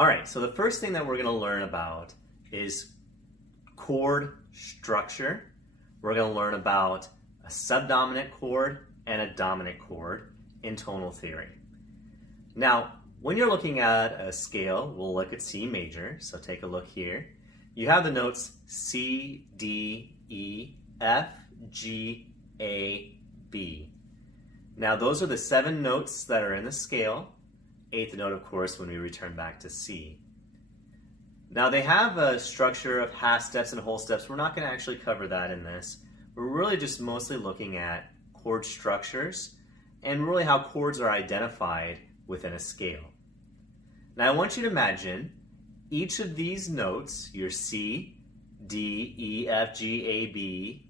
All right, so the first thing that we're going to learn about is chord structure. We're going to learn about a subdominant chord and a dominant chord in tonal theory. Now, when you're looking at a scale, we'll look at C major, so take a look here. You have the notes C, D, E, F, G, A, B. Now, those are the 7 notes that are in the scale. 8th note, of course, when we return back to C. Now, they have a structure of half steps and whole steps. We're not going to actually cover that in this. We're really just mostly looking at chord structures and really how chords are identified within a scale. Now, I want you to imagine each of these notes, your C, D, E, F, G, A, B,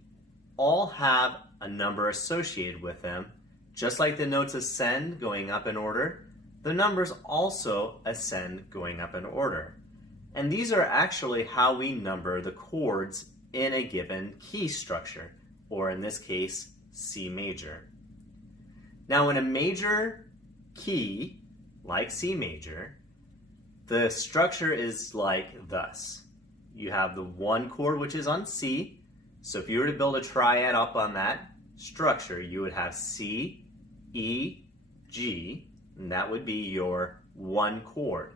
all have a number associated with them. Just like the notes ascend going up in order, the numbers also ascend going up in order. And these are actually how we number the chords in a given key structure, or in this case, C major. Now, in a major key, like C major, the structure is like thus. You have the 1 chord, which is on C. So if you were to build a triad up on that structure, you would have C, E, G, and that would be your 1 chord.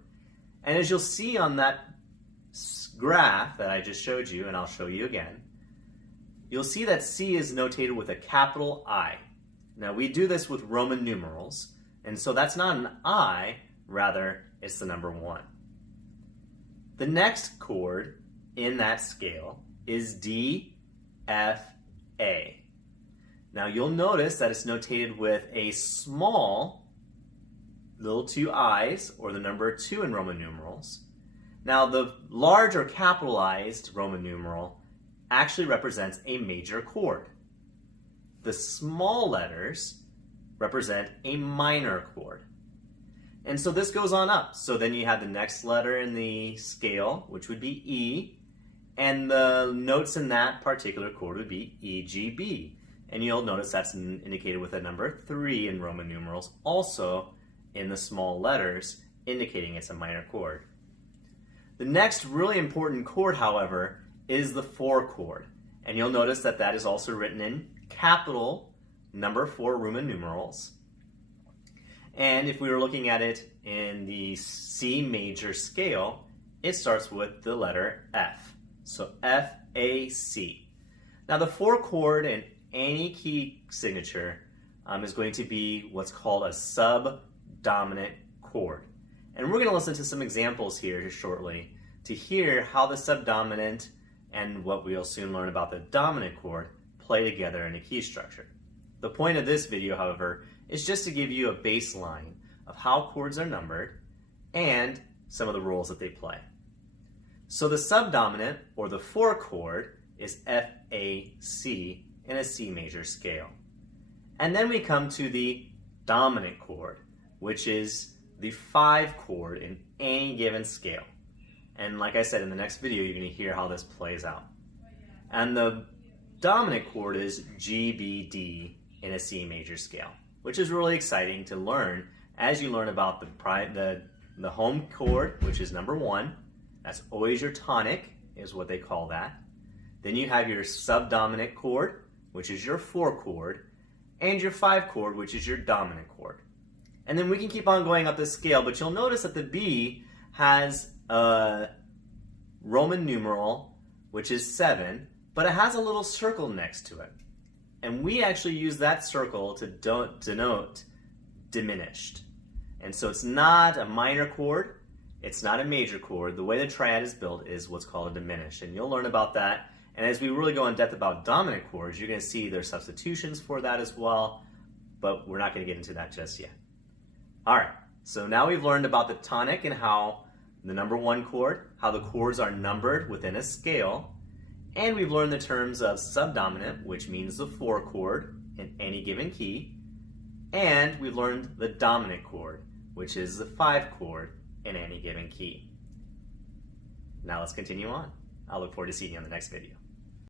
And as you'll see on that graph that I just showed you, and I'll show you again, you'll see that C is notated with a capital I. Now, we do this with Roman numerals, and so that's not an I, rather it's the number 1. The next chord in that scale is D, F, A. Now, you'll notice that it's notated with a small little 2 I's, or the number 2 in Roman numerals. Now, the large or capitalized Roman numeral actually represents a major chord. The small letters represent a minor chord. And so this goes on up. So then you have the next letter in the scale, which would be E, and the notes in that particular chord would be E, G, B. And you'll notice that's indicated with a number 3 in Roman numerals, also in the small letters, indicating it's a minor chord. The next really important chord, however, is the 4 chord. And you'll notice that that is also written in capital number 4 Roman numerals. And if we were looking at it in the C major scale, it starts with the letter F. So F, A, C. Now, the 4 chord in any key signature is going to be what's called a subdominant chord. And we're going to listen to some examples here shortly to hear how the subdominant and what we'll soon learn about the dominant chord play together in a key structure. The point of this video, however, is just to give you a baseline of how chords are numbered and some of the roles that they play. So the subdominant, or the 4 chord, is F, A, C in a C major scale. And then we come to the dominant chord, which is the 5 chord in any given scale. And like I said, in the next video, you're going to hear how this plays out. And the dominant chord is G, B, D in a C major scale, which is really exciting to learn as you learn about the home chord, which is number 1. That's always your tonic, is what they call that. Then you have your subdominant chord, which is your 4 chord, and your 5 chord, which is your dominant chord. And then we can keep on going up the scale, but you'll notice that the B has a Roman numeral, which is 7, but it has a little circle next to it. And we actually use that circle to denote diminished. And so it's not a minor chord, it's not a major chord. The way the triad is built is what's called a diminished, and you'll learn about that. And as we really go in depth about dominant chords, you're going to see there's substitutions for that as well, but we're not going to get into that just yet. All right, so now we've learned about the tonic and how the number 1 chord, how the chords are numbered within a scale, and we've learned the terms of subdominant, which means the 4 chord in any given key, and we've learned the dominant chord, which is the 5 chord in any given key. Now let's continue on. I'll look forward to seeing you on the next video.